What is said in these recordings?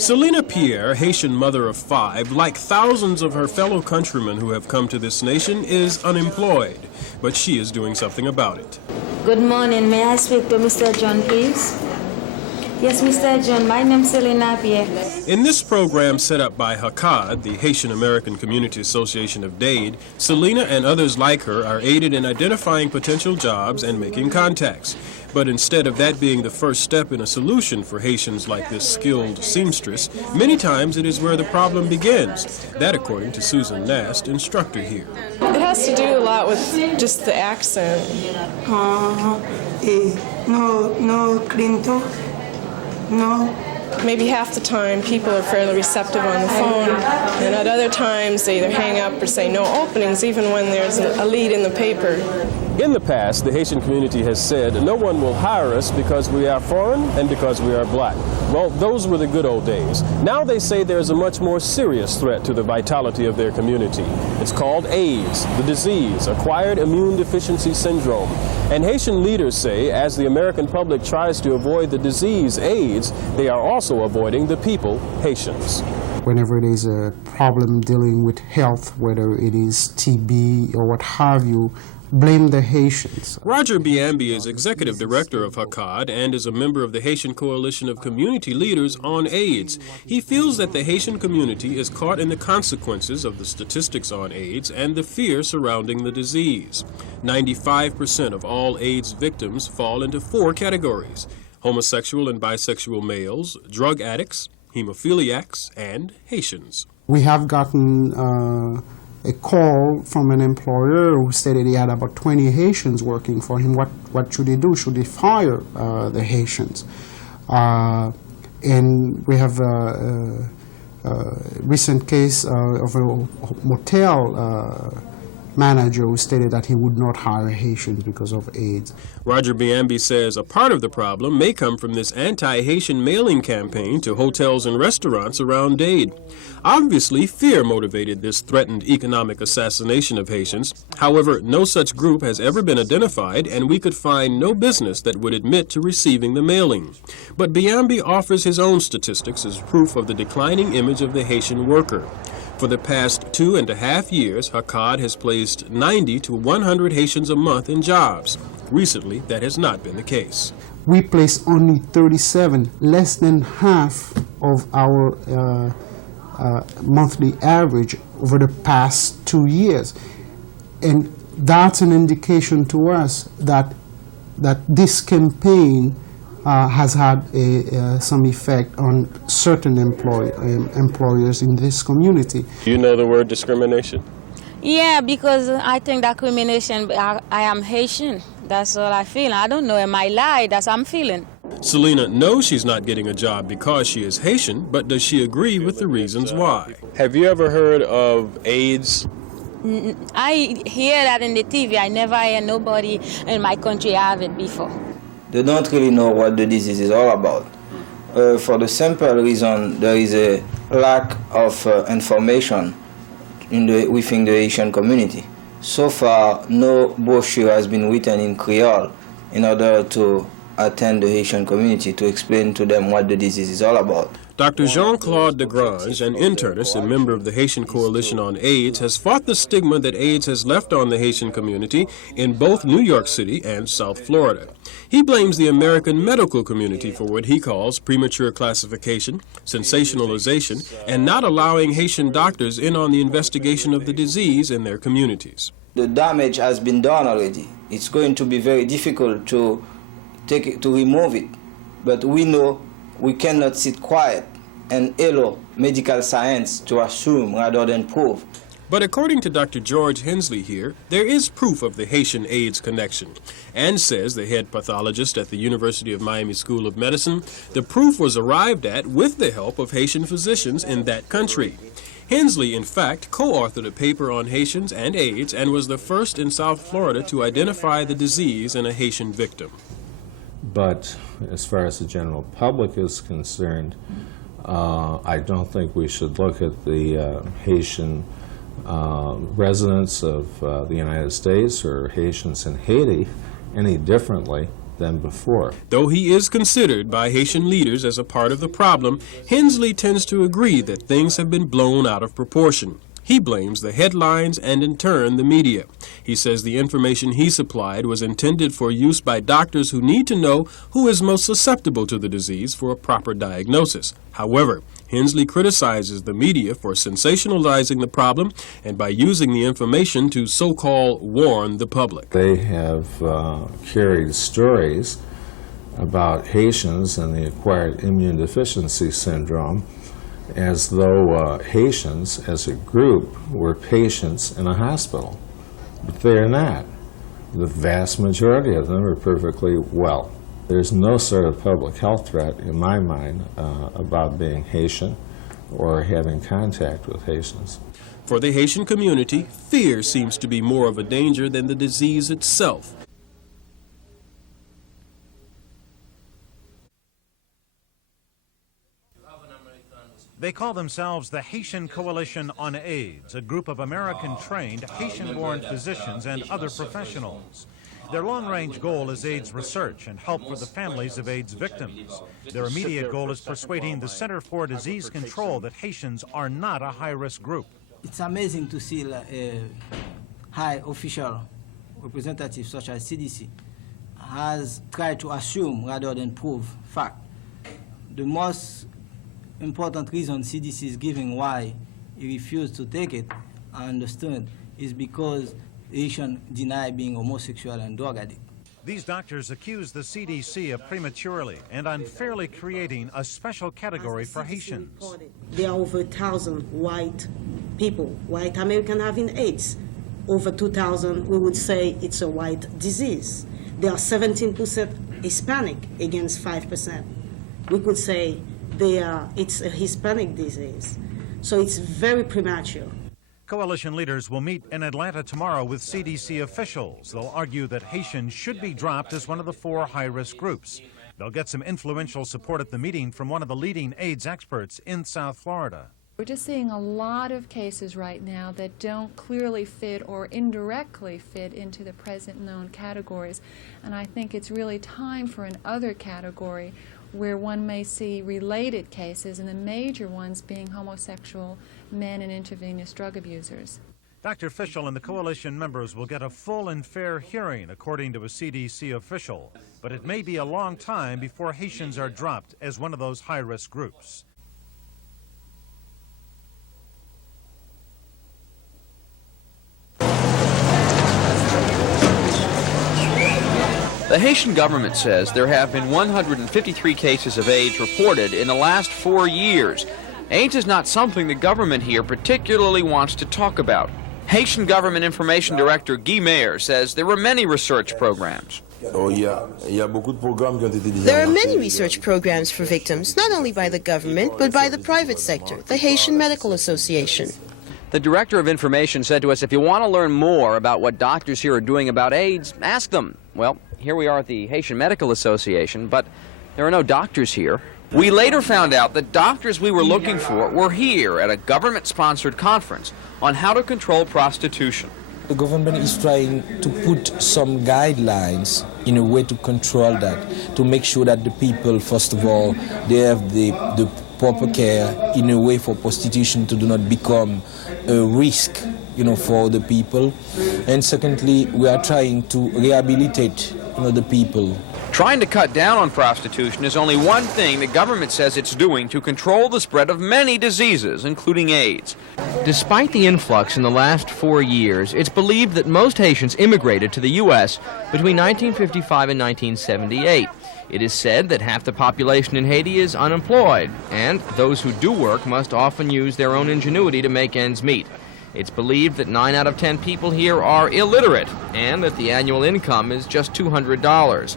Selena Pierre, Haitian mother of 5, like thousands of her fellow countrymen who have come to this nation, is unemployed, but she is doing something about it. Good morning. May I speak to Mr. John, please? Yes, Mr. John, my name is Selena Pierre. In this program set up by HACAD, the Haitian American Community Association of Dade, Selena and others like her are aided in identifying potential jobs and making contacts. But instead of that being the first step in a solution for Haitians like this skilled seamstress, many times it is where the problem begins. That according to Susan Nast, instructor here. Roger Biambi is executive director of HACAD and is a member of the Haitian Coalition of Community Leaders on AIDS. He feels that the Haitian community is caught in the consequences of the statistics on AIDS and the fear surrounding the disease. 95% of all AIDS victims fall into 4 categories: homosexual and bisexual males, drug addicts, hemophiliacs, and Haitians. We have gotten a call from an employer who stated he had about 20 Haitians working for him. What should he do? Should he fire the Haitians? And we have a recent case of a motel manager who stated that he would not hire Haitians because of AIDS. Roger Biambi says a part of the problem may come from this anti-Haitian mailing campaign to hotels and restaurants around Dade. Obviously, fear motivated this threatened economic assassination of Haitians. However, no such group has ever been identified, and we could find no business that would admit to receiving the mailing. But Biambi offers his own statistics as proof of the declining image of the Haitian worker. For the past 2.5 years, HACAD has placed 90 to 100 Haitians a month in jobs. Recently, that has not been the case. Selena knows she's not getting a job because she is Haitian, but does she agree with the reasons why? Dr. Jean-Claude Degrange, an internist and member of the Haitian Coalition on AIDS, has fought the stigma that AIDS has left on the Haitian community in both New York City and South Florida. He blames the American medical community for what he calls premature classification, sensationalization, and not allowing Haitian doctors in on the investigation of the disease in their communities. But according to Dr. George Hensley here, there is proof of the Haitian AIDS connection. And says the head pathologist at the University of Miami School of Medicine, the proof was arrived at with the help of Haitian physicians in that country. Hensley, in fact, co-authored a paper on Haitians and AIDS and was the first in South Florida to identify the disease in a Haitian victim. Though he is considered by Haitian leaders as a part of the problem, Hensley tends to agree that things have been blown out of proportion. He blames the headlines and, in turn, the media. He says the information he supplied was intended for use by doctors who need to know who is most susceptible to the disease for a proper diagnosis. However, Hensley criticizes the media for sensationalizing the problem and by using the information to so-called warn the public. They have carried stories about Haitians and the acquired immune deficiency syndrome as though Haitians as a group were patients in a hospital. But they are not. The vast majority of them are perfectly well. There's no sort of public health threat in my mind about being Haitian or having contact with Haitians. For the Haitian community, fear seems to be more of a danger than the disease itself. They call themselves the Haitian Coalition on AIDS, a group of American-trained, Haitian-born physicians and other professionals. Their long-range goal is AIDS research and help for the families of AIDS victims. Their immediate goal is persuading the Center for Disease Control that Haitians are not a high-risk group. It's amazing to see a high official representative such as CDC has tried to assume rather than prove fact. The most important reason CDC is giving why he refused to take it, I understand, is because Haitians deny being homosexual and drug addict. These doctors accuse the CDC of prematurely and unfairly creating a special category for Haitians. Coalition leaders will meet in Atlanta tomorrow with CDC officials. They'll argue that Haitians should be dropped as one of the 4 high-risk groups. They'll get some influential support at the meeting from one of the leading AIDS experts in South Florida. We're just seeing a lot of cases right now that don't clearly fit or indirectly fit into the present known categories. And I think it's really time for an other category where one may see related cases, and the major ones being homosexual men and intravenous drug abusers. Dr. Fischel and the coalition members will get a full and fair hearing, according to a CDC official. But it may be a long time before Haitians are dropped as one of those high-risk groups. The Haitian government says there have been 153 cases of AIDS reported in the last 4 years. AIDS is not something the government here particularly wants to talk about. Haitian Government Information Director Guy Mayer says there were many research programs. There are many research programs for victims, not only by the government, but by the private sector, the Haitian Medical Association. The Director of Information said to us, if you want to learn more about what doctors here are doing about AIDS, ask them. Well, here we are at the Haitian Medical Association, but there are no doctors here. We later found out that doctors we were looking for were here at a government-sponsored conference on how to control prostitution. The government is trying to put some guidelines in a way to control that, to make sure that the people, first of all, they have the proper care in a way for prostitution to do not become a risk, for the people. And secondly, we are trying to rehabilitate, the people. Trying to cut down on prostitution is only one thing the government says it's doing to control the spread of many diseases, including AIDS. Despite the influx in the last 4 years, it's believed that most Haitians immigrated to the U.S. between 1955 and 1978. It is said that half the population in Haiti is unemployed, and those who do work must often use their own ingenuity to make ends meet. It's believed that 9 out of 10 people here are illiterate, and that the annual income is just $200.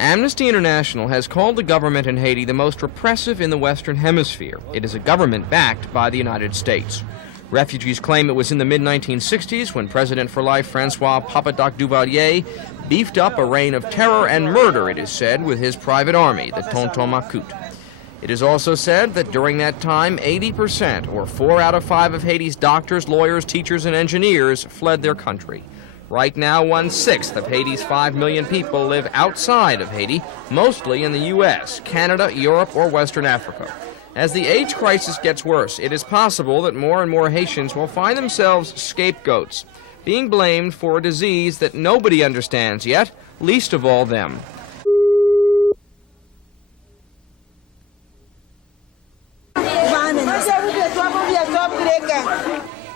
Amnesty International has called the government in Haiti the most repressive in the Western Hemisphere. It is a government backed by the United States. Refugees claim it was in the mid-1960s when President for Life Francois Papadoc Duvalier beefed up a reign of terror and murder, it is said, with his private army, the Tonton Macoute. It is also said that during that time, 80%, or 4 out of 5 of Haiti's doctors, lawyers, teachers, and engineers fled their country. Right now, 1/6 of Haiti's 5 million people live outside of Haiti, mostly in the U.S., Canada, Europe, or Western Africa. As the AIDS crisis gets worse, it is possible that more and more Haitians will find themselves scapegoats, being blamed for a disease that nobody understands yet, least of all them.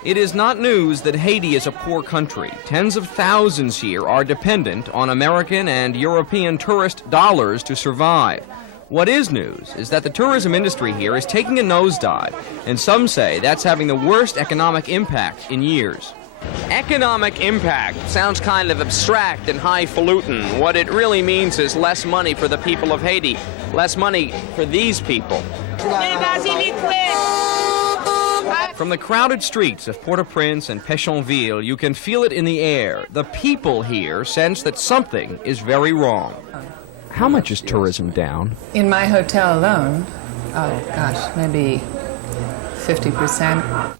It is not news that Haiti is a poor country. Tens of thousands here are dependent on American and European tourist dollars to survive. What is news is that the tourism industry here is taking a nosedive, and some say that's having the worst economic impact in years. Economic impact sounds kind of abstract and highfalutin. What it really means is less money for the people of Haiti, less money for these people. From the crowded streets of Port-au-Prince and Pétionville, you can feel it in the air. The people here sense that something is very wrong. How much is tourism down?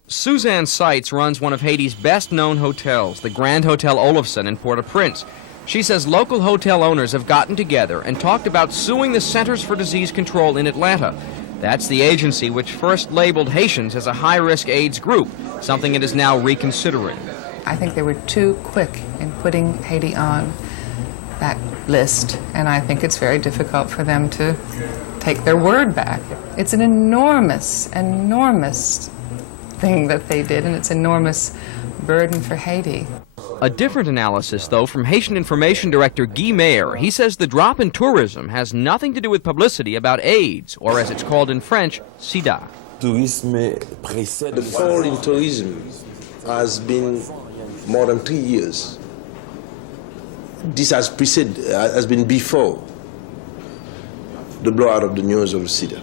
Suzanne Seitz runs one of Haiti's best-known hotels, the Grand Hotel Olofsen in Port-au-Prince. She says local hotel owners have gotten together and talked about suing the Centers for Disease Control in Atlanta. That's the agency which first labeled Haitians as a high-risk AIDS group, something it is now reconsidering. I think they were too quick in putting Haiti on that list, and I think it's very difficult for them to take their word back. It's an enormous thing that they did, and it's an enormous burden for Haiti. A different analysis, though, from Haitian Information Director Guy Mayer. He says the drop in tourism has nothing to do with publicity about AIDS, or as it's called in French, SIDA. The fall in tourism has been more than 3 years. This has been before the blowout of the news of SIDA.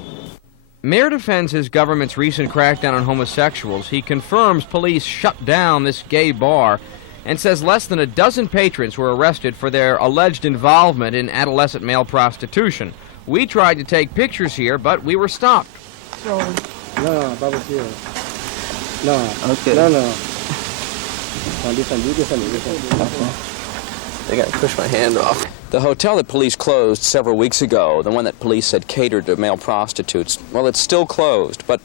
Mayer defends his government's recent crackdown on homosexuals. He confirms police shut down this gay bar and says less than a dozen patrons were arrested for their alleged involvement in adolescent male prostitution. We tried to take pictures here, but we were stopped. The hotel that police closed several weeks ago, the one that police said catered to male prostitutes, well, it's still closed, but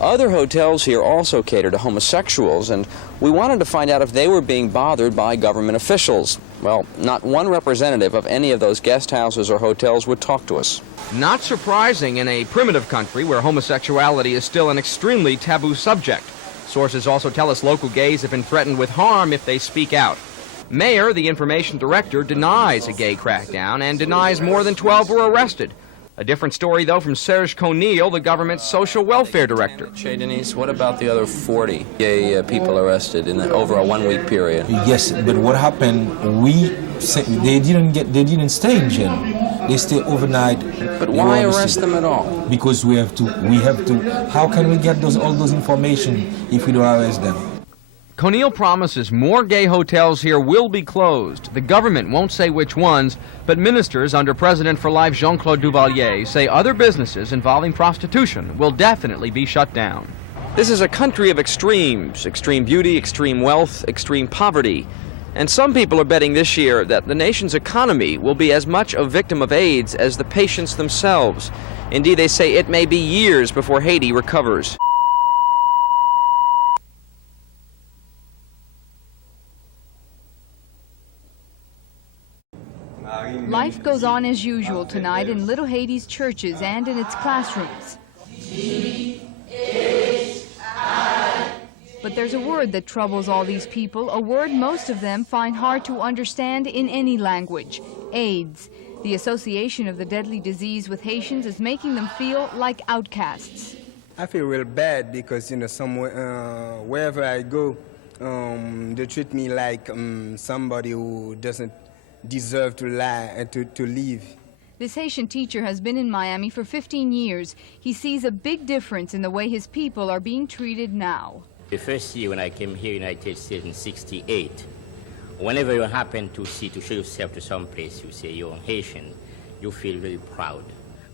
other hotels here also cater to homosexuals, and we wanted to find out if they were being bothered by government officials. Well, not one representative of any of those guest houses or hotels would talk to us. Not surprising in a primitive country where homosexuality is still an extremely taboo subject. Sources also tell us local gays have been threatened with harm if they speak out. Mayer, the information director, denies a gay crackdown and denies more than 12 were arrested. A different story, though, from Serge Conille, the government's social welfare director. Conille promises more gay hotels here will be closed. The government won't say which ones, but ministers under President for Life Jean-Claude Duvalier say other businesses involving prostitution will definitely be shut down. This is a country of extremes, extreme beauty, extreme wealth, extreme poverty. And some people are betting this year that the nation's economy will be as much a victim of AIDS as the patients themselves. Indeed, they say it may be years before Haiti recovers. Life goes on as usual tonight in Little Haiti's churches and in its classrooms. But there's a word that troubles all these people, a word most of them find hard to understand in any language: AIDS. The association of the deadly disease with Haitians is making them feel like outcasts. I feel real bad because, somewhere, wherever I go, they treat me like somebody who doesn't deserve to lie and to live. This Haitian teacher has been in Miami for 15 years. He sees a big difference in the way his people are being treated now. The first year when I came here in the United States in '68, whenever you happen to show yourself to some place, you say you're Haitian, you feel very proud.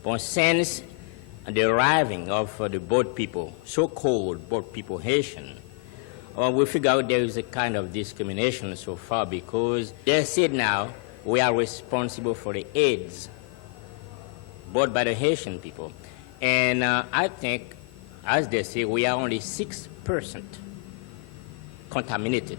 But since the arriving of the boat people, so-called boat people Haitian, We figure out there is a kind of discrimination so far because they said now we are responsible for the AIDS brought by the Haitian people. And I think, as they say, we are only 6% contaminated.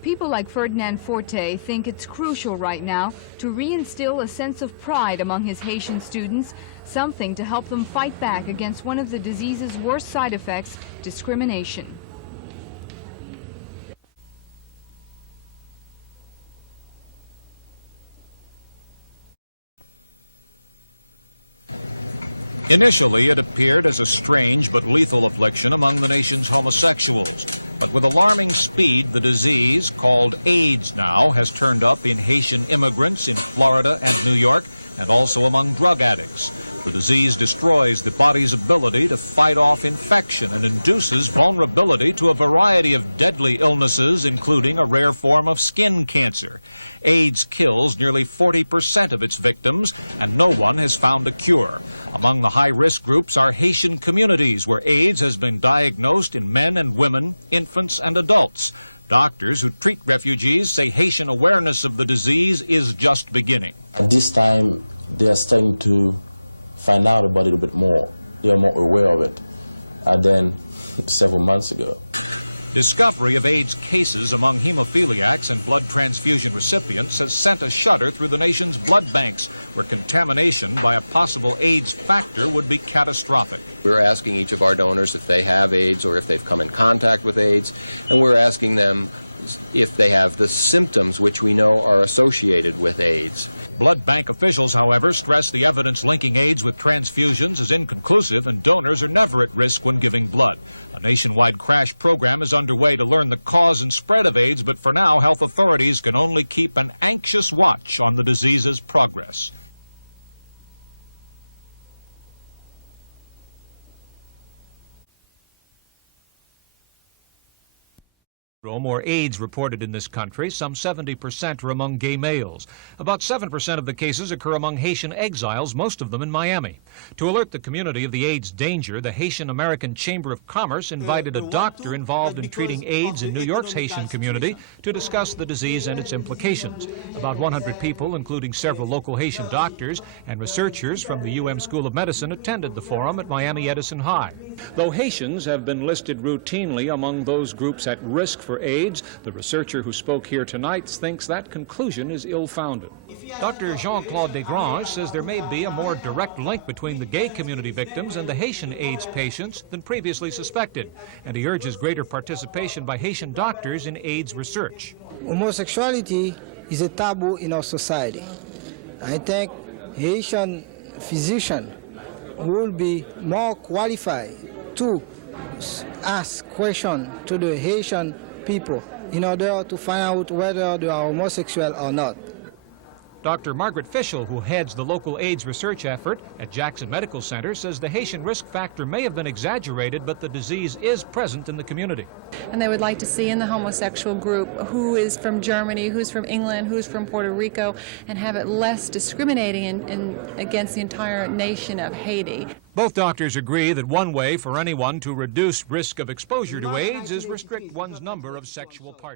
People like Ferdinand Forte think it's crucial right now to reinstill a sense of pride among his Haitian students, something to help them fight back against one of the disease's worst side effects, discrimination. Initially, it appeared as a strange but lethal affliction among the nation's homosexuals. But with alarming speed, the disease, called AIDS now, has turned up in Haitian immigrants in Florida and New York, and also among drug addicts. The disease destroys the body's ability to fight off infection and induces vulnerability to a variety of deadly illnesses, including a rare form of skin cancer. AIDS kills nearly 40% of its victims, and no one has found a cure. Among the high-risk groups are Haitian communities where AIDS has been diagnosed in men and women, infants and adults. Doctors who treat refugees say Haitian awareness of the disease is just beginning. At this time, they are starting to find out about it a bit more. They are more aware of it than several months ago. Discovery of AIDS cases among hemophiliacs and blood transfusion recipients has sent a shudder through the nation's blood banks, where contamination by a possible AIDS factor would be catastrophic. We're asking each of our donors if they have AIDS or if they've come in contact with AIDS, and we're asking them if they have the symptoms which we know are associated with AIDS. Blood bank officials, however, stress the evidence linking AIDS with transfusions is inconclusive and donors are never at risk when giving blood. A nationwide crash program is underway to learn the cause and spread of AIDS, but for now, health authorities can only keep an anxious watch on the disease's progress. The one too, but because of the economical situation. They get the disease when they inject themselves with dirty. The T-cell depletion, decreased proliferative response, increased. If he has to talk to an Haitian American doctor, an American doctor, which doesn't speak his language, and the problem because as you can see, those cases are the doorbell every 2 weeks, every month. There's a challenge to the family in our society. Okay? We can solution will be clarified to ask questions to the Haitian people in order to find out whether they are homosexual or not. In March 1983, it's not 1982, I'm sorry.